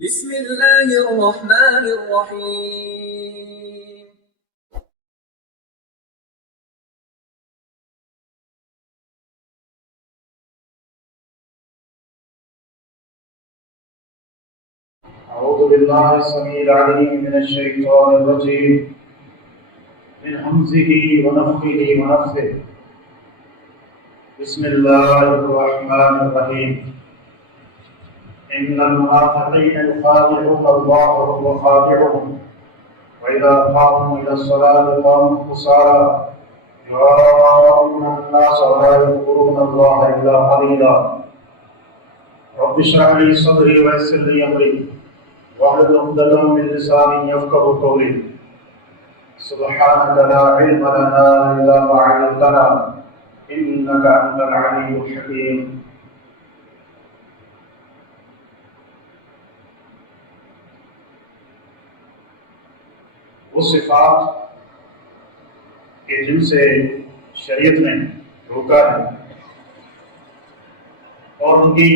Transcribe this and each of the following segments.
بسم الله الرحمن الرحيم. أعوذ بالله السميع العليم من الشيطان الرجيم من همزه ونفخه ونفثه. بسم الله الرحمن الرحيم. إن المنافقين يخادعون الله وهو خادعهم وإذا قاموا إلى الصلاة قاموا كسالى يراءون الناس ولا يذكرون الله إلا قليلا. رب اشرح لي صدري ويسر لي أمري واحلل عقدة من لساني يفقهوا قولي. سبحانك لا علم لنا إلا ما علمتنا إنك أنت العليم الحكيم. وہ صفات کہ جن سے شریعت نے روکا ہے اور ان کی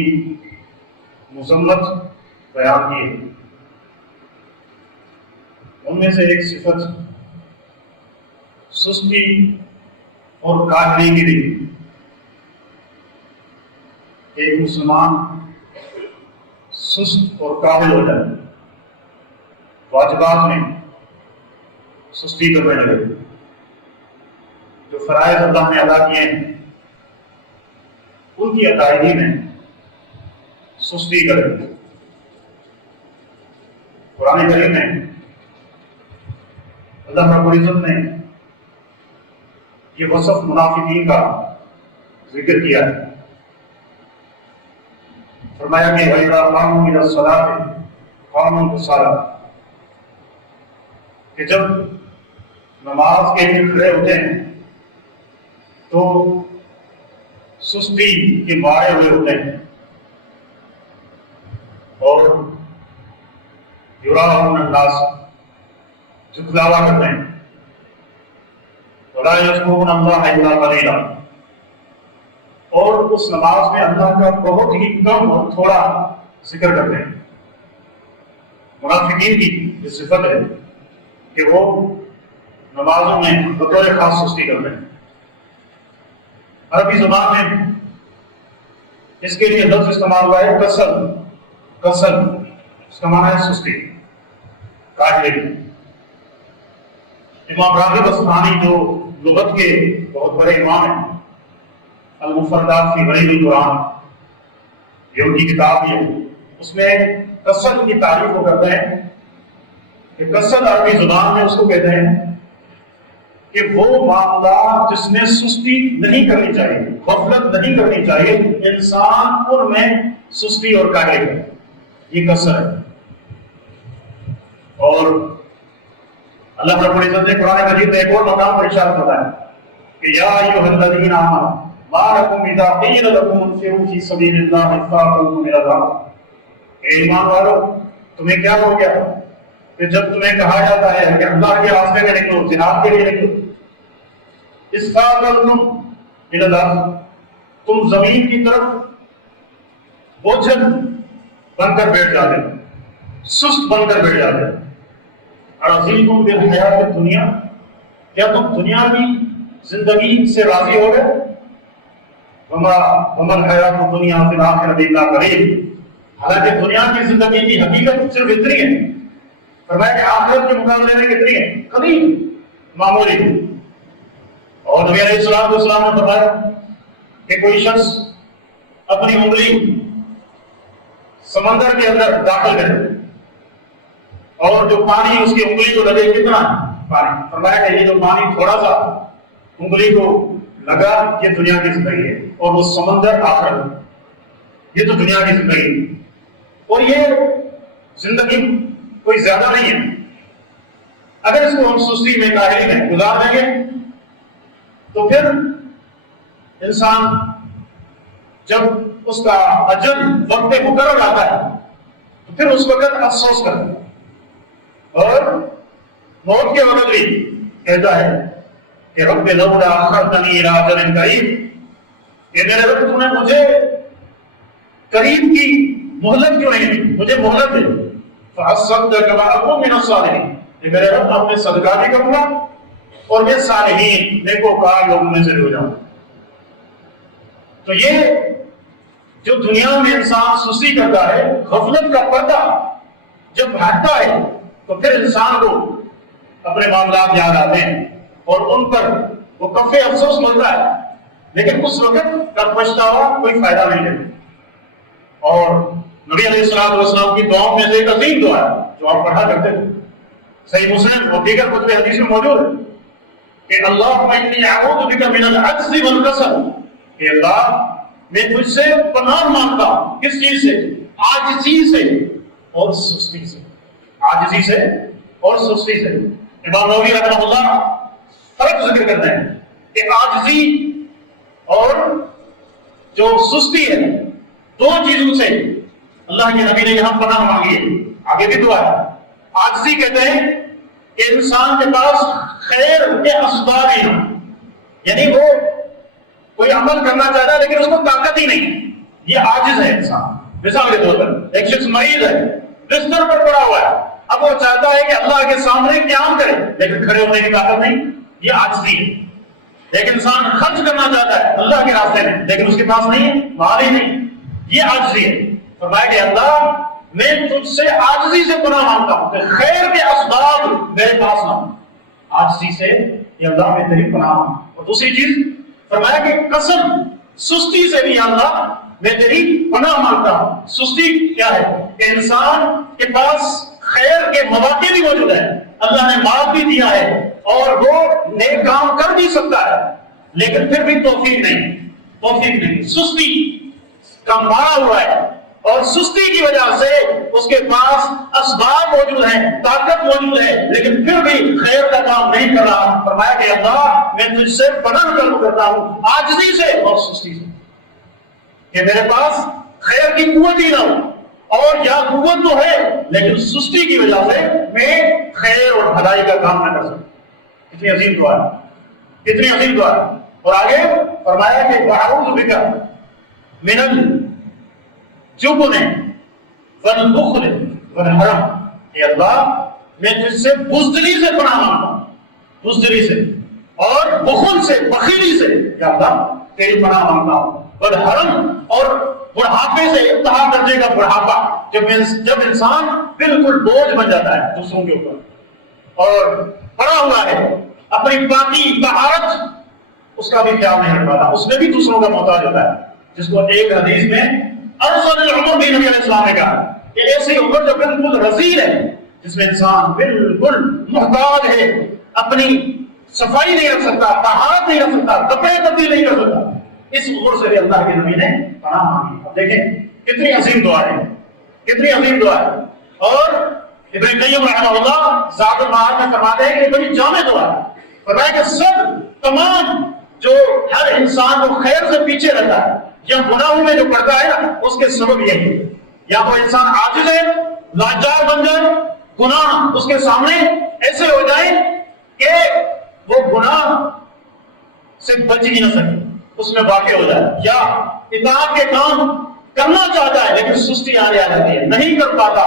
مذمت بیان کی ہے، ان میں سے ایک صفت سستی اور کاہلی کی بھی. ایک مسلمان سست اور کاہل ہو جائے، واجبات میں سستی کرنے لگے، جو فرائض اللہ نے ادا کیے ہیں ان کی ادائیگی میں سستی کرے. قرآن کریم میں اللہ رب العزت نے یہ وصف منافقین کا ذکر کیا ہے. فرمایا کہ وَإِذَا قَامُوا إِلَى الصَّلَاةِ قَامُوا كُسَالَىٰ، کہ جب نماز کے لیے کھڑے ہوتے ہیں تو سستی کے مارے ہوئے ہوتے ہیں اور یراؤن الناس، جھکلاوا کرتے ہیں. ولا یذکرون اللہ الا قلیلا، اور اس نماز میں اللہ کا بہت ہی کم اور تھوڑا ذکر کرتے ہیں. منافقین کی یہ صفت ہے کہ وہ نمازوں میں بطور خاص سستی کرتے ہیں. عربی زبان میں اس کے لیے لفظ استعمال ہوا ہے کسل. کسل اس کا معنی ہے سستی، کاہلی. امام راغب اصفہانی جو لغت کے بہت بڑے امام ہیں، المفردات فی غریب القرآن یہ ان کی کتاب ہے، اس میں کسل کی تعریف وہ کرتے ہیں کہ کسل عربی زبان میں اس کو کہتے ہیں کہ وہ معاملہ جس میں سستی نہیں کرنی چاہیے، غفلت نہیں کرنی چاہیے، انسان ان میں سستی اور کاہلی کرے، یہ کسل ہے. اور اللہ رب العزت نے قرآن مجید میں ایک اور مقام پر ارشاد فرمایا کہ یا ایھا الذین آمنوا ما لکم اذا قیل لکم انفروا فی سبیل اللہ اثاقلتم الی الارض، اے ایمان والو تمہیں کیا ہو گیا کہ جب تمہیں کہا جاتا ہے کہ اللہ کے راستے میں نکلو، جہاد کے لیے نکلو، اثاقلتم الی الارض، تم زمین کی طرف بوجھل بن کر بیٹھ جاتے، سست بن کر بیٹھ جاتے. اَرَضِیتُم بِالْحَیَاةِ الدُّنْیَا، کیا تم دنیاوی زندگی سے راضی ہو گئے؟ وَمَا الْحَیَاةُ الدُّنْیَا فِی الْآخِرَةِ إِلَّا قَلِیلٌ، حالانکہ دنیا کی زندگی کی حقیقت صرف اتنی ہے، فرمایا کہ آخرت کے مقابلے میں کتنی ہے؟ قلیل، معمولی. اور نبی علیہ السلام نے فرمایا کہ کوئی شخص اپنی انگلی سمندر کے اندر داخل کرے اور جو پانی اس کی انگلی کو لگے کتنا پانی، فرمایا کہ یہ جو پانی تھوڑا سا انگلی کو لگا یہ دنیا کی زندگی ہے، اور وہ سمندر آخرت، یہ تو دنیا کی زندگی. اور یہ زندگی کوئی زیادہ نہیں ہے. اگر اس کو ہم سستی میں کاہلی میں گزار دیں گے تو پھر انسان جب اس کا اجل وقت مقرر آتا ہے تو پھر اس وقت افسوس کرتا ہے، اور موت کے وقت بھی کہتا ہے کہ رب لولا اخرتنی الی اجل قریب، کہ میرے رب تو نے مجھے قریب کی مہلت کیوں نہیں دی، مجھے مہلت دے. فَأَصَّدَّقَ وَأَكُن مِّنَ الصَّالِحِينَ، کہ میرے رب اب میں صدقہ بھی کروں گا اور میں صالحین نیکوکار لوگوں میں سے ہو جاؤں۔ تو یہ جو دنیا میں انسان سستی کرتا ہے، غفلت کا پردہ جب ہٹتا ہے تو پھر انسان کو اپنے معاملات یاد آتے ہیں اور ان پر وہ کف افسوس ملتا ہے، لیکن اس وقت کا پچھتاوا کوئی فائدہ نہیں دیتا۔ اور نبی علیہ السلام کی دعاؤں میں سے ایک عظیم دعا ہے جو آپ پڑھا کرتے تھے، صحیح مسلم اور دیگر کتب حدیث میں موجود ہے کہ اللہم انی اعوذ بک من العجز والکسل، کہ اللہ میں تجھ سے پناہ مانگتا ہوں، کس چیز سے؟ عاجزی سے اور سستی سے، عاجزی سے اور سستی سے۔ امام نووی رحمہ اللہ فرق ذکر کرتے ہیں کہ عاجزی اور جو سستی ہے، دو چیزوں سے اللہ کے نبی نے یہاں پناہ مانگی ہے، آگے بھی دعا ہے۔ عاجزی کہتے ہیں کہ انسان کے پاس خیر کے اسباب ہی ہیں، یعنی وہ کوئی عمل کرنا چاہتا ہے لیکن اس کو طاقت ہی نہیں، یہ عاجز ہے انسان۔ مثال کے طور پر ایک شخص مریض ہے، بستر پر پڑا ہوا ہے، اب وہ چاہتا ہے کہ اللہ کے سامنے قیام کرے لیکن کھڑے ہونے کی طاقت نہیں، یہ عاجزی ہے۔ ایک انسان خرچ کرنا چاہتا ہے اللہ کے راستے میں لیکن اس کے پاس نہیں ہے، مال ہی نہیں، یہ عاجزی ہے۔ فرمایا کہ اللہ میں تجھ سے عاجزی سے پناہ مانگتا ہوں کہ خیر کے اسباب میرے پاس نہ ہوں، عاجزی سے یا اللہ میں تیری پناہ مانگتا ہوں۔ اور دوسری چیز فرمایا کہ قسم، سستی سے بھی یا اللہ میں تیری پناہ مانگتا ہوں۔ سستی کیا ہے؟ کہ انسان کے پاس خیر کے مواقع بھی موجود ہیں، اللہ نے مال بھی دیا ہے اور وہ نیک کام کر بھی سکتا ہے لیکن پھر بھی توفیق نہیں، سستی کا مارا ہوا ہے، اور سستی کی وجہ سے اس کے پاس اسباب موجود ہیں، طاقت موجود ہے لیکن پھر بھی خیر کا کام نہیں کر رہا۔ فرمایا کہ اللہ میں تجھ سے پناہ طلب کرتا ہوں عاجزی سے اور سستی سے، کہ میرے پاس خیر کی قوت ہی نہ ہو، اور یا قوت تو ہے لیکن سستی کی وجہ سے میں خیر اور بھلائی کا کام نہ کر سکتا۔ کتنی عظیم دعا ہے، کتنی عظیم دعا ہے۔ اور آگے فرمایا کہ وَأَعُوذُ بِكَ مِنَ الجبن والبخل والحرم، کہ اللہ میں تجھ سے بزدلی سے پناہ مانگتا ہوں، بزدلی سے اور بخل سے، بخیلی سے، یا اللہ تیری پناہ مانگتا ہوں، والحرم اور بڑھاپے سے، انتہا درجے کا بڑھاپا، جب انسان بالکل بوجھ بن جاتا ہے دوسروں کے اوپر اور پڑا ہوا ہے، اپنی پاکی طہارت اس کا بھی خیال نہیں رکھ پاتا، اس میں بھی دوسروں کا محتاج ہوتا ہے، جس کو ایک حدیث میں ارسل العمر بھی نبی علیہ السلام نے کہا کہ ایسی عمر جو بالکل رذیل ہے، جس میں انسان بالکل محتاج ہے، اپنی صفائی نہیں رکھ سکتا، طہارت نہیں رکھ سکتا، کپڑے تبدیل نہیں کر سکتا، اس عمر سے بھی اللہ کے نبی نے پناہ مانگی۔ دیکھیں کتنی عظیم دعا ہے، کتنی عظیم دعا ہے۔ اور ابن قیم رحمہ اللہ ذات المعاد میں فرماتے ہیں کہ بڑی جامع دعا ہے۔ فرمایا کہ تمام جو ہر انسان کو خیر سے پیچھے رہتا ہے یا گناہوں میں جو پڑتا ہے نا، اس کے سبب یہی ہے، یا تو انسان عاجز ہے، لاچار بن جائے، گناہ اس کے سامنے ایسے ہو جائیں کہ وہ گناہ سے بچ ہی نہ سکے، اس میں واقع ہو جائے، یا اطاعت کے کام کرنا چاہتا ہے لیکن سستی آنے آ جاتی ہے، نہیں کر پاتا،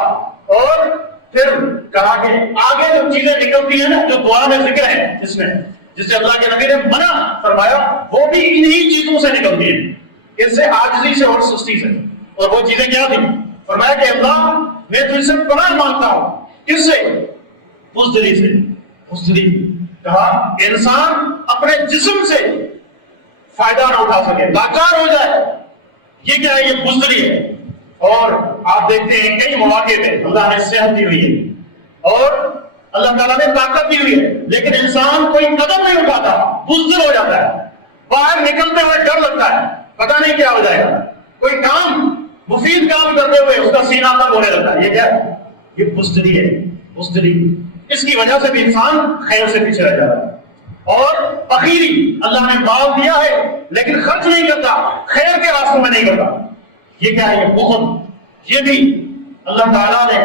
اور پھر کہا کہ آگے جو چیزیں نکلتی ہیں نا جو دعا میں ذکر ہے، جس سے اللہ کے نبی نے منع فرمایا، وہ بھی انہی چیزوں سے نکلتی ہیں، اس سے عاجزی سے اور سستی سے۔ اور وہ چیزیں کیا تھیں؟ فرمایا کہ اللہ میں تجھ سے پناہ مانگتا ہوں، کس سے؟ بزدلی سے۔ بزدلی کہا کہ انسان اپنے جسم سے فائدہ نہ اٹھا سکے، لاچار ہو جائے، یہ کیا ہے؟ یہ بزدلی ہے۔ اور آپ دیکھتے ہیں کئی مواقع پہ اللہ نے صحت دی ہوئی ہے اور اللہ تعالیٰ نے طاقت دی ہوئی ہے لیکن انسان کوئی قدم نہیں اٹھاتا، بزدل ہو جاتا ہے، باہر نکلتے ہوئے ڈر لگتا ہے، پتہ نہیں کیا ہو جائے گا، کوئی کام مفید کام کرتے ہوئے اس کا سینہ تنگ ہونے لگتا ہے، یہ کیا ہے؟ یہ بزدلی ہے، بزدلی۔ اس کی وجہ سے بھی انسان خیر سے پیچھے رہ جاتا ہے۔ اور بخیلی، اللہ نے مال دیا ہے لیکن خرچ نہیں کرتا، خیر کے راستوں میں نہیں کرتا، یہ کیا ہے؟ یہ بخل۔ یہ بھی اللہ تعالیٰ نے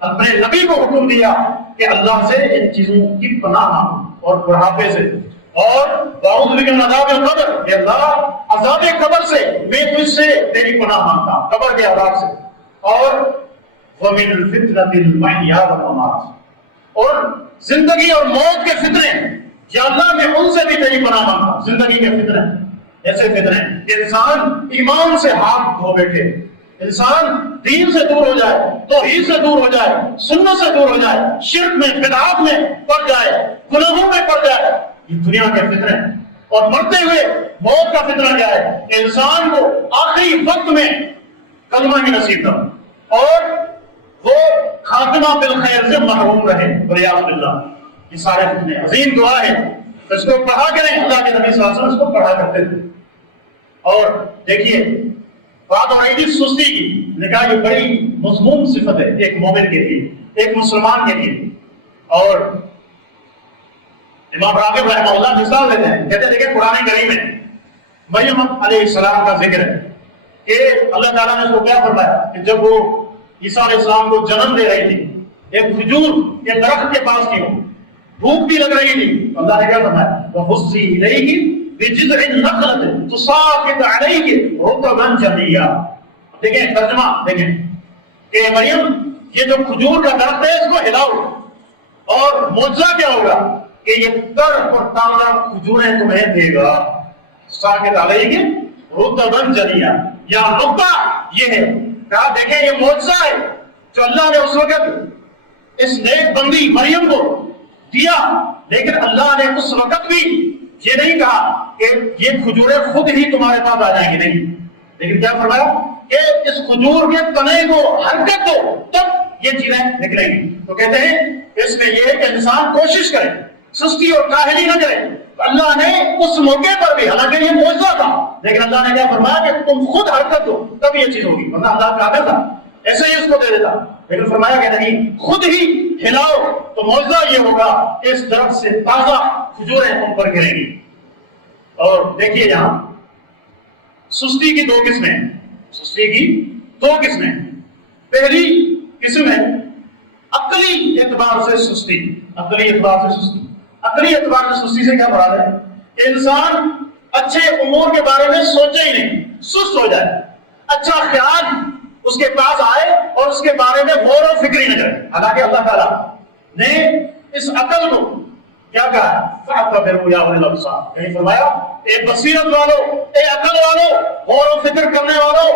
اپنے نبی کو حکم دیا کہ اللہ سے ان چیزوں کی پناہ مانگو، اور بڑھاپے سے، اور باعوذ بک من عذاب القبر، کہ اللہ عذاب قبر سے میں تجھ سے تیری پناہ مانگتا ہوں، قبر کے عذاب سے، اور وَمِنْ فِتْنَةِ الْمَحْيَا وَالْمَمَاتِ، اور زندگی اور موت کے فتنے، یا اللہ میں ان سے بھی تیری پناہ مانگتا. زندگی کے فتنے، ایسے فتنے کہ انسان ایمان سے ہاتھ دھو بیٹھے، انسان دین سے دور ہو جائے، توحید سے دور ہو جائے، سنت سے دور ہو جائے، شرک میں، بدعات میں پڑ جائے، گناہوں میں پڑ جائے. یہ دنیا کے فتنے. اور مرتے ہوئے موت کا فتنہ کیا ہے کہ انسان کو آخری وقت میں کلمہ ہی نصیب نہ ہو اور وہ خاتمہ بالخیر سے محروم رہے، والعیاذ باللہ. یہ سارے فتنے عظیم دعا ہے، اس کو پڑھا کریں. اللہ کے نبی صلی اللہ علیہ وسلم اس کو پڑھا کرتے تھے. اور دیکھیے بات ہو رہی تھی سستی کی، نے کہا یہ بڑی مذموم صفت ہے ایک مومن کے لیے، ایک مسلمان کے لیے. اور امام راغب رحمہ اللہ مثال دیتے ہیں، کہتے ہیں دیکھیں قرآن کریم میں مریم علیہ السلام کا ذکر ہے کہ اللہ تعالیٰ نے اس کو کیا فرمایا کہ جب وہ عیسیٰ علیہ السلام کو جنم دے رہی تھی، ایک کھجور کے درخت کے پاس تھی، بھوک بھی لگ رہی تھی، اللہ نے کیا فرمایا وَحُزِّي إِلَيْكِ بِجِذْعِ النَّخْلَةِ تُسَاقِطُ عَلَيْكِ رُطَبًا جَنِيًّا. دیکھیں ترجمہ دیکھیں کہ مریم یہ جو کھجور کا درخت ہے اس کو ہلاؤ، اور معجزہ کیا ہوگا کہ یہ تر اور تازہ کھجوریں تمہیں دے گا. ساقط علیہ رطبًا جنیّا، یہاں نقطہ یہ ہے کہا دیکھیں یہ معجزہ ہے جو اللہ نے اس وقت اس نیک بندی مریم کو دیا. لیکن اللہ نے اس وقت بھی یہ نہیں کہا کہ یہ کھجوریں خود ہی تمہارے پاس آ جائیں گی، نہیں، لیکن کیا فرمایا کہ اس کھجور کے تنے کو حرکت دو تب یہ چیزیں نکلیں گی. تو کہتے ہیں اس میں یہ ہے کہ انسان کوشش کرے، سستی اور کاہلی نہ کرے. اللہ نے اس موقع پر بھی، حالانکہ یہ معجزہ تھا، لیکن اللہ نے کیا فرمایا کہ تم خود حرکت دو تب یہ چیز ہوگی، ورنہ اللہ قادر تھا ایسے ہی اس کو دے دیتا. لیکن فرمایا کہ نہیں، خود ہی ہلاؤ تو معجزہ یہ ہوگا کہ اس درخت سے تازہ کھجوریں تم پر گریں گی. اور دیکھیے یہاں سستی کی دو قسمیں، سستی کی دو قسمیں. پہلی قسم ہے عقلی اعتبار سے سستی. عقلی اعتبار سے سستی، عقلی اعتبار سے سستی سے کیا مراد ہے کہ انسان اچھے امور کے بارے میں سوچے ہی نہیں، سست ہو جائے، اچھا خیال اس کے پاس آئے اور اس کے بارے میں غور و فکر ہی نہ کرے. حالانکہ اللہ تعالیٰ نے اس عقل کو کیا کہا ہے فَاعْتَبِرُوا يَا أُولِي الْأَبْصَارِ، کہیں فرمایا اے بصیرت والو، اے عقل والو، غور و فکر کرنے والو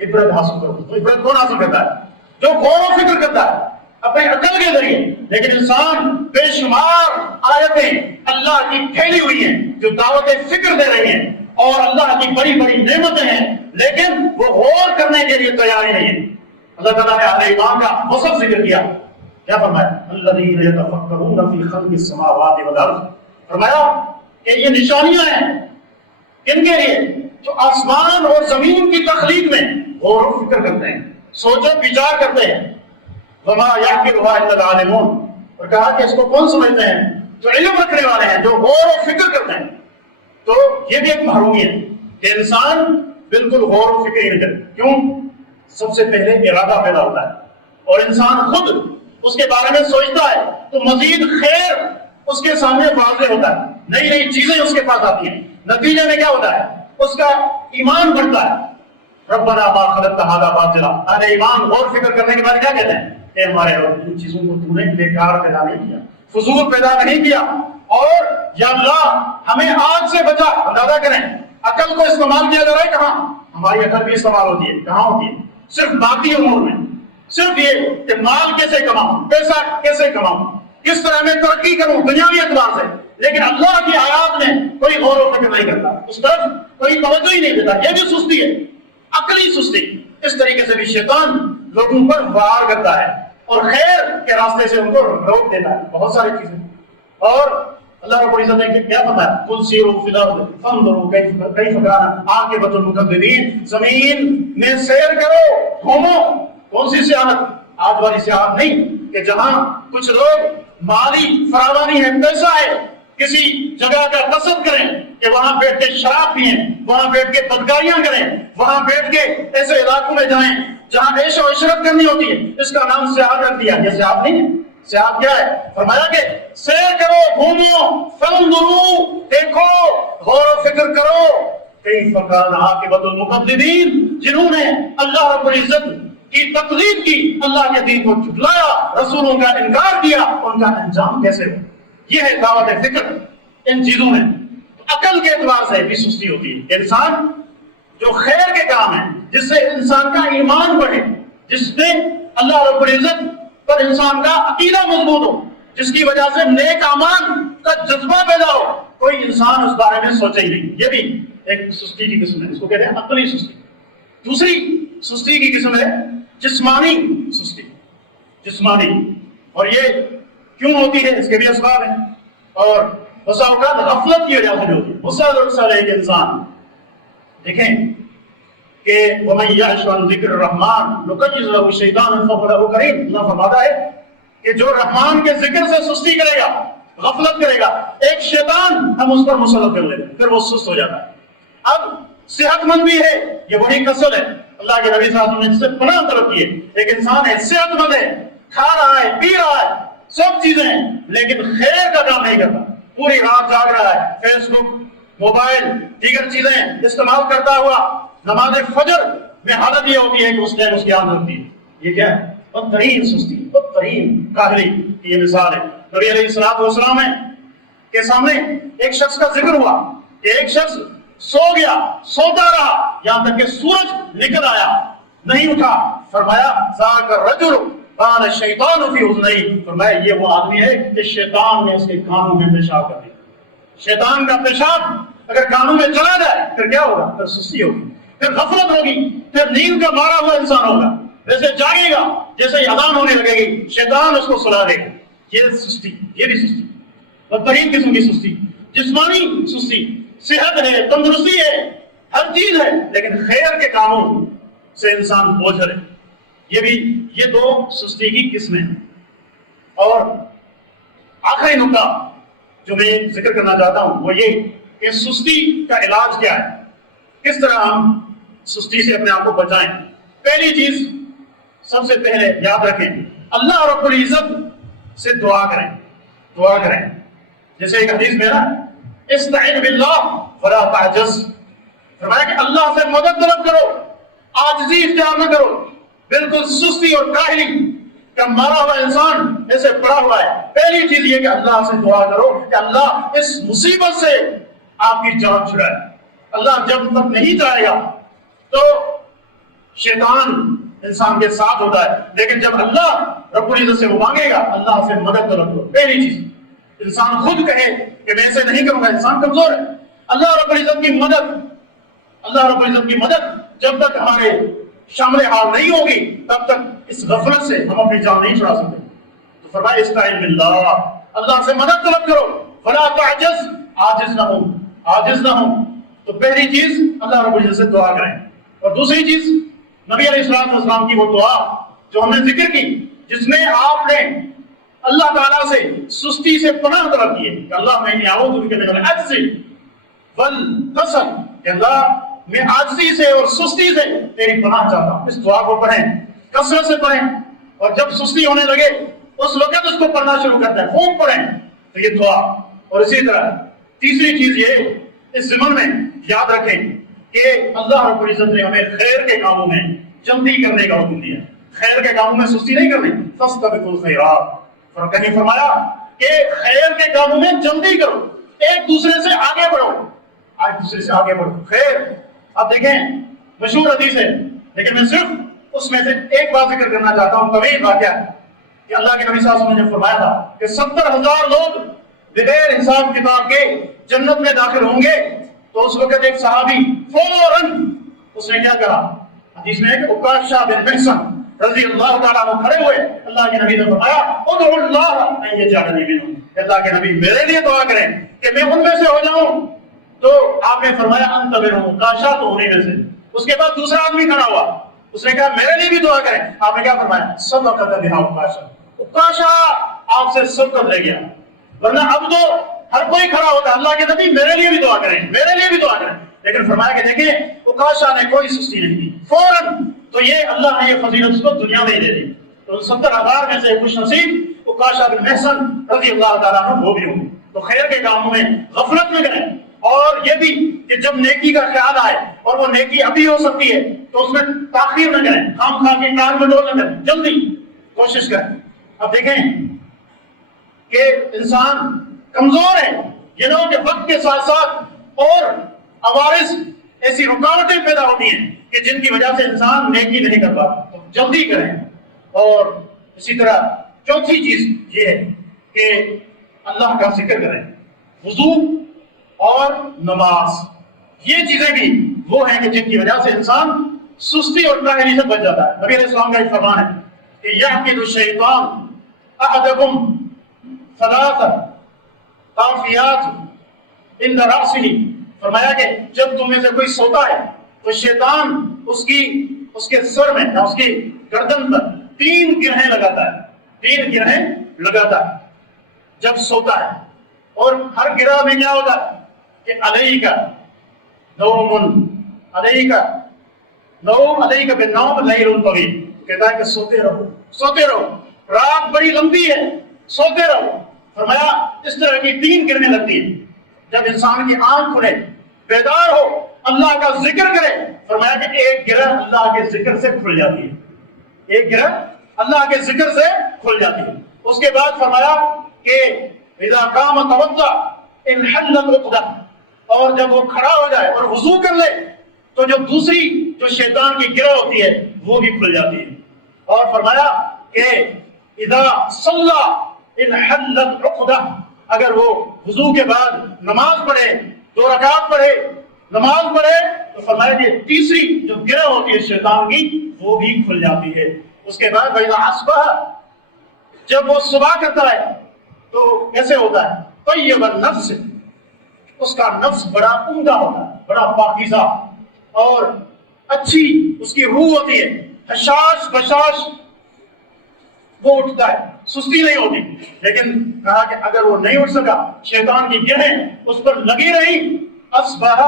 عبرت حاصل کرو. تو عبرت کون حاصل کرتا ہے؟ جو غور و فکر کرتا ہے اپنے عقل کے ذریعے. لیکن انسان بے شمار آیتیں اللہ کی پھیلی ہوئی ہیں جو دعوت فکر دے رہی ہیں اور اللہ کی بڑی بڑی نعمتیں ہیں، لیکن وہ غور کرنے کے لیے تیار ہی نہیں ہے. اللہ تعالیٰ نے اہل ایمان کا وصف ذکر کیا، کیا فرمایا الذین یتفکرون فی خلق السماوات والارض. فرمایا کہ یہ نشانیاں ہیں کن کے لیے؟ جو آسمان اور زمین کی تخلیق میں غور و فکر کرتے ہیں، سوچ و بچار کرتے ہیں. وما یعقلها الا العالمون، اور کہا کہ اس کو کون سمجھتے ہیں؟ جو علم رکھنے والے ہیں، جو غور و فکر کرتے ہیں. تو یہ بھی ایک محرومی ہے کہ انسان بالکل غور و فکر ہی نہیں کرے. کیوں؟ سب سے پہلے ارادہ پیدا ہوتا ہے اور انسان خود اس کے بارے میں سوچتا ہے تو مزید خیر اس کے سامنے واضح ہوتا ہے، نئی نئی چیزیں اس کے پاس آتی ہیں. نتیجے میں کیا ہوتا ہے؟ اس کا ایمان بڑھتا ہے. ربنا ما خلقت هذا باطلا، ارے ایمان غور فکر کرنے کے بعد کیا کہتے ہیں؟ اے ہمارے رب، ان چیزوں کو تو نے بیکار پیدا نہیں کیا، فضول پیدا نہیں کیا، اور یا اللہ ہمیں آگ سے بچا. اندازہ کریں عقل کو استعمال کیا جا رہا ہے کہاں؟ ہماری عقل بھی استعمال ہوتی ہے، کہاں ہوتی ہے؟ صرف باقی امور میں. صرف یہ کہ مال کیسے کماؤں، پیسہ کیسے کماؤں، کس طرح میں ترقی کروں دنیاوی اعتبار سے. لیکن اللہ کی آیات میں کوئی غور و فکر نہیں کرتا، اس طرف کوئی توجہ ہی نہیں دیتا. یہ بھی سستی ہے، عقلی سستی. اس طریقے سے بھی شیطان لوگوں پر وار کرتا ہے اور خیر کے راستے سے ان کو روک دیتا ہے بہت ساری چیزیں. اور اللہ رب العزت نے کیا فرمایا قل سیروا فی الارض فانظروا کیف کان عاقبۃ المکذبین. زمین میں سیر کرو، گھومو. کون سی سیاحت؟ آج والی سیاحت نہیں کہ جہاں کچھ لوگ مالی فراوانی ہے، پیسہ ہے، کسی جگہ کا قصد کریں کہ وہاں بیٹھ کے شراب پئیں، وہاں بیٹھ کے بدکاریاں کریں، وہاں بیٹھ کے ایسے علاقوں میں جائیں جہاں عیش و عشرت کرنی ہوتی ہے. اس کا نام سیاحت رکھ دیا. یہ سیاحت نہیں ہے. سیاحت کیا ہے؟ فرمایا کہ سیر کرو، گھومو، فانظروا، دیکھو، غور و فکر کرو کیف کان عاقبۃ المکذبین، جنہوں نے اللہ رب العزت کی تقلید کی، اللہ کے دین کو جھٹلایا، رسولوں کا انکار کیا، ان کا انجام کیسے ہو؟ یہ ہے دعوت فکر ان چیزوں میں۔ عقل کے اعتبار سے بھی سستی ہوتی ہے۔ انسان جو خیر کے کام ہیں، جس سے انسان کا ایمان بڑھے، جس میں اللہ رب العزت پر انسان کا عقیدہ مضبوط ہو، جس کی وجہ سے نیک اعمال کا جذبہ پیدا ہو، کوئی انسان اس بارے میں سوچے ہی نہیں۔ یہ بھی ایک سستی کی قسم ہے، اس کو کہتے ہیں عقلی سستی۔ دوسری سستی کی قسم ہے جسمانی سستی، جسمانی، اور یہ کیوں ہوتی ہے؟ اس کے بھی اسباب ہیں، اور بسا اوقات غفلت کی وجہ سے بھی ہوتی ہے۔ بہت سارے ایک انسان دیکھیں کہ وَمَن يَعْشُ عَن ذِكْرِ الرَّحْمَنِ نُقَيِّضْ لَهُ شَيْطَانًا فَهُوَ لَهُ قَرِينٌ۔ اللہ فرماتا ہے کہ جو رحمان کے ذکر سے سستی کرے گا، غفلت کرے گا، ایک شیطان ہم اس پر مسلط کر لیتے ہیں، پھر وہ سست ہو جاتا ہے۔ اب صحت مند بھی ہے، یہ بڑی کسل ہے، اللہ کے نبی صلی اللہ علیہ وسلم نے جس سے پناہ طلب کی ہے۔ ایک انسان ہے، صحت مند ہے، کھا رہا ہے، پی رہا ہے، سب چیزیں ہیں، لیکن خیر کا کام نہیں کرتا، پوری رات جاگ رہا ہے، فیس بک، موبائل، دیگر چیزیں استعمال کرتا ہوا نماز فجر میں حالت یہ ہوتی ہے کہ اس نے اس کی آنکھ رکھتی ہے۔ یہ کیا ہے؟ بدترین سستی، بدترین کاہلی کی یہ مثال ہے۔ نبی علیہ السلام کے سامنے ایک شخص کا ذکر ہوا کہ ایک شخص سو گیا، سوتا رہا یہاں تک کہ سورج نکل آیا، نہیں اٹھا۔ فرمایا ذاک الرجل قال الشیطان فی اذنیہ، فرمایا یہ وہ آدمی ہے کہ شیطان نے اس کے کانوں میں پیشاب کر دیا۔ شیطان کا پیشاب اگر کانوں میں چلا جائے پھر کیا ہوگا؟ پھر سستی ہوگی، پھر غفلت ہوگی، پھر نیند کا مارا ہوا انسان ہوگا، جیسے جاگے گا، جیسے ہی اذان ہونے لگے گی شیطان اس کو سلا دے گا۔ یہ سستی، یہ بھی سستی، بدترین قسم کی سستی، جسمانی سستی۔ صحت ہے، تندرستی ہے، ہر چیز ہے، لیکن خیر کے کاموں سے انسان بوجھل ہے۔ یہ دو سستی کی قسمیں ہیں۔ اور آخری نقطہ جو میں ذکر کرنا چاہتا ہوں وہ یہ کہ سستی کا علاج کیا ہے، کس طرح ہم سستی سے اپنے آپ کو بچائیں۔ پہلی چیز سب سے پہلے یاد رکھیں، اللہ رب العزت سے دعا کریں، دعا کریں۔ جیسے ایک حدیث میں نا استعین باللہ ولا تعجز، فرمایا کہ اللہ سے مدد طلب کرو، عاجزی اختیار نہ کرو۔ بالکل سستی اور کاہلی کا مارا ہوا انسان ایسے پڑا ہوا ہے، پہلی چیز یہ کہ اللہ سے دعا کرو کہ اللہ اس مصیبت سے آپ کی جان چھڑائے۔ اللہ جب تک نہیں چاہے گا تو شیطان انسان کے ساتھ ہوتا ہے، لیکن جب اللہ رب العزت سے وہ مانگے گا اللہ سے مدد طلب کرو۔ پہلی چیز، انسان خود کہے کہ میں ایسے نہیں کروں گا، انسان کمزور ہے۔ اللہ رب العزت کی مدد، اللہ رب العزت کی مدد جب تک ہمارے شامل حال نہیں ہوگی تب تک اس غفلت سے ہم اپنی جان نہیں چھڑا سکتے۔ تو فرمایا استعین باللہ، اللہ سے مدد طلب کرو، ولا تعجز، عاجز نہ ہو، عاجز نہ ہو۔ تو پہلی چیز اللہ رب العزت سے دعا کریں۔ اور دوسری چیز نبی علیہ السلام کی وہ دعا جو ہم نے ذکر کی، جس میں آپ نے اللہ تعالیٰ سے سستی سے پناہ طلب کی ہے کہ اللہ میں اعوذ بک من العجز والکسل، کہ اللہ میں عاجزی سے اور سستی سے تیری پناہ چاہتا ہوں۔ اس دعا کو پڑھیں، کثرت سے پڑھیں، اور جب سستی ہونے لگے اس وقت اس کو پڑھنا شروع کرتا ہے، خوب پڑھیں۔ تو یہ دعا۔ اور اسی طرح تیسری چیز یہ اس ضمن میں یاد رکھیں کہ اللہ رب العزت نے ہمیں خیر کے کاموں میں جلدی کرنے کا حکم دیا، خیر کے کاموں میں سستی نہیں کرنی۔ فاستبقوا الخیرات، اور کہیں فرمایا کہ خیر کے کاموں میں جلدی کرو، ایک دوسرے سے آگے بڑھو، ایک دوسرے سے آگے بڑھو۔ خیر، اب دیکھیں مشہور حدیث ہے لیکن میں صرف اس میں سے ایک بات ذکر کرنا چاہتا ہوں، طویل واقعہ ہے کہ اللہ کے نبی صلی اللہ علیہ وسلم نے فرمایا تھا کہ 70,000 لوگ بغیر حساب کتاب کے جنت میں داخل ہوں گے۔ تو اس وقت ایک صحابی فوراً اس نے کیا کہا، حدیث میں ہے کہ عکاشہ بن محصن رضی اللہ تعالیٰ عنہ کھڑے ہوئے، اللہ کے نبی نے فرمایا ادعو اللہ ان یجعلنی منہم، اللہ کے نبی میرے لیے دعا کریں کہ میں ان میں سے ہو جاؤں۔ تو آپ نے فرمایا انت منہم، عکاشہ تو انہی میں سے۔ اس کے بعد دوسرا آدمی کھڑا ہوا، اس نے کہا میرے لیے بھی دعا کریں۔ آپ نے کیا فرمایا صدقت بہا عکاشہ، عکاشہ آپ سے سبقت لے گیا، ورنہ اب تو ہر کوئی کھڑا ہوتا ہے اللہ کے نبی میرے لیے بھی دعا کریں، میرے لیے بھی دعا کریں، لیکن فرمایا کہ دیکھیں عکاشہ نے کوئی سستی نہیں کی فوراً۔ تو یہ اللہ نے یہ فضیلت اس کو دنیا میں ہی دے دی۔ تو 70,000 میں سے خوش نصیب عکاشہ بن محصن رضی اللہ تعالیٰ عنہ وہ بھی ہوں گے۔ تو خیر کے کاموں میں غفلت نہ کریں، اور یہ بھی کہ جب نیکی کا خیال آئے اور وہ نیکی ابھی ہو سکتی ہے تو اس میں تاخیر نہ کریں، خام خواہ کی ٹال میں ڈول نہ کریں، جلدی کوشش کریں۔ اب دیکھیں کہ انسان کمزور ہے، یہ لوگ کہ وقت کے ساتھ ساتھ اور عوارض ایسی رکاوٹیں پیدا ہوتی ہیں کہ جن کی وجہ سے انسان نیکی نہیں کر پاتا، تو جلدی کریں۔ اور اسی طرح چوتھی چیز یہ ہے کہ اللہ کا ذکر کریں، وضو اور نماز، یہ چیزیں بھی وہ ہیں کہ جن کی وجہ سے انسان سستی اور کاہلی سے بچ جاتا ہے۔ نبی علیہ السلام کا ایک فرمان ہے کہ یعقد الشیطان احدکم ثلاث قافیات عند رأسہ، فرمایا کہ جب تم میں سے کوئی سوتا ہے تو شیطان اس کے سر میں یا اس کی گردن پر 3 گرہیں لگاتا ہے، 3 گرہیں لگاتا ہے جب سوتا ہے، اور ہر گرہ میں کیا ہوتا ہے کہ علیک نوم، علیک بالنوم لیل طویل، کہتا ہے کہ سوتے رہو، رات بڑی لمبی ہے، سوتے رہو۔ فرمایا اس طرح کی 3 گرہیں لگتی ہیں جب انسان کی آنکھ کھلے، بیدار ہو، اللہ کا ذکر کرے، فرمایا کہ ایک گرہ اللہ کے ذکر سے کھل جاتی ہے، ایک گرہ اللہ کے ذکر سے کھل جاتی ہے۔ اس کے بعد فرمایا کہ اذا قام توضأ انحلت عقدہ، اور جب وہ کھڑا ہو جائے اور وضو کر لے تو جو دوسری جو شیطان کی گرہ ہوتی ہے وہ بھی کھل جاتی ہے۔ اور فرمایا کہ اذا صلی انحلت عقدہ، اگر وہ وضو کے بعد نماز پڑھے، 2 رکعت پڑھے، نماز پڑھے، تو فرمایا کہ تیسری جو گرہ ہوتی ہے شیطان کی وہ بھی کھل جاتی ہے۔ اس کے بعد وَإِذَا أَصْبَحَ، جب وہ صبح کرتا ہے تو کیسے ہوتا ہے؟ طیب النفس، اس کا نفس بڑا عمدہ ہوتا ہے، بڑا پاکیزہ اور اچھی اس کی روح ہوتی ہے، حشاش بشاش وہ اٹھتا ہے، سستی نہیں ہوتی۔ لیکن کہا کہ اگر وہ نہیں اٹھ سکا، شیطان کی گرہیں اس پر لگی رہی، اصبح،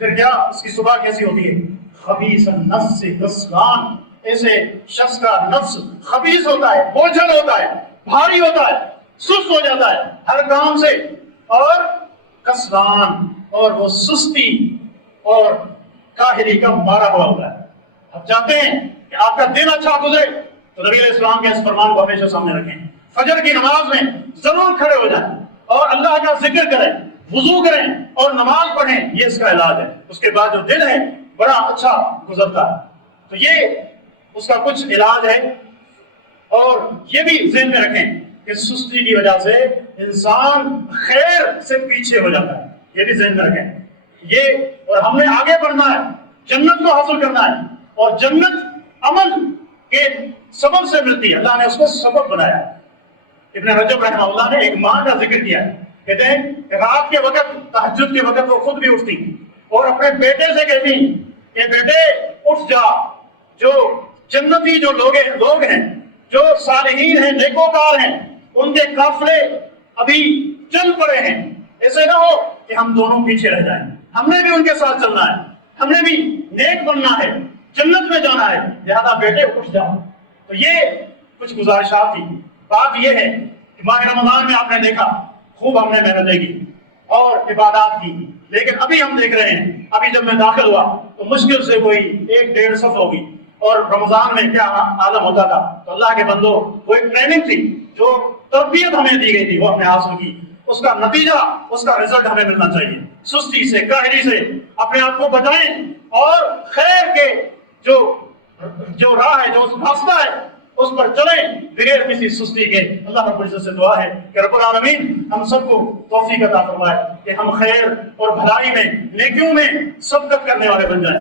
پھر کیا اس کی صبح کیسی ہوتی ہے؟ خبیث النفس کسلان، ایسے شخص کا نفس خبیث ہوتا ہے، بوجھل ہوتا ہے، بھاری ہوتا ہے، سست ہو جاتا ہے ہر کام سے، اور کسلان، اور وہ سستی اور کاہلی کا مارا ہوا ہوتا ہے۔ اب چاہتے ہیں کہ آپ کا دن اچھا گزرے تو نبی علیہ السلام کے اس فرمان کو ہمیشہ سامنے رکھیں، فجر کی نماز میں ضرور کھڑے ہو جائیں اور اللہ کا ذکر کریں، وضو کریں اور نماز پڑھیں، یہ اس کا علاج ہے۔ اس کے بعد جو دن ہے بڑا اچھا گزرتا ہے۔ تو یہ اس کا کچھ علاج ہے، اور یہ بھی ذہن میں رکھیں کہ سستی کی وجہ سے انسان خیر سے پیچھے ہو جاتا ہے، یہ بھی ذہن میں رکھیں یہ، اور ہم نے آگے بڑھنا ہے، جنت کو حاصل کرنا ہے، اور جنت عمل کے سبب سے ملتی ہے، اللہ نے اس کو سبب بنایا۔ ابن رجب رحمہ اللہ نے ایک ماں کا ذکر کیا، کہتے ہیں کہ رات کے وقت، تہجد کے وقت وہ خود بھی اٹھتی اور اپنے بیٹے سے کہتی کہ بیٹے اٹھ جا، جو جنتی جو لوگ ہیں، جو صالحین ہیں، نیکوکار ہیں، ان کے قافلے ابھی چل پڑے ہیں، ایسے نہ ہو کہ ہم دونوں پیچھے رہ جائیں، ہم نے بھی ان کے ساتھ چلنا ہے، ہم نے بھی نیک بننا ہے، جنت میں جانا ہے، لہذا بیٹے اٹھ جاؤ۔ تو یہ کچھ گزارشات تھی۔ بات یہ ہے کہ ماہ رمضان میں آپ نے دیکھا خوب ہم نے محنتیں کی اور عبادات کی، لیکن ابھی ہم دیکھ رہے ہیں، ابھی جب میں داخل ہوا تو مشکل سے کوئی 1-1.5 صف ہوگی، اور رمضان میں کیا عالم ہوتا تھا۔ تو اللہ کے بندو، وہ ایک ٹریننگ تھی، جو تربیت ہمیں دی گئی تھی، وہ ہم نے حاصل کی، اس کا نتیجہ، اس کا رزلٹ ہمیں ملنا چاہیے۔ سستی سے، کاہلی سے اپنے آپ کو بچائیں، اور خیر کے جو راہ ہے، جو راستہ ہے، اس پر چلیں بغیر کسی سستی کے۔ اللہ رب العزت سے دعا ہے کہ رب العالمین ہم سب کو توفیق عطا فرمائے کہ ہم خیر اور بھلائی میں، نیکیوں میں سبقت کرنے والے بن جائیں۔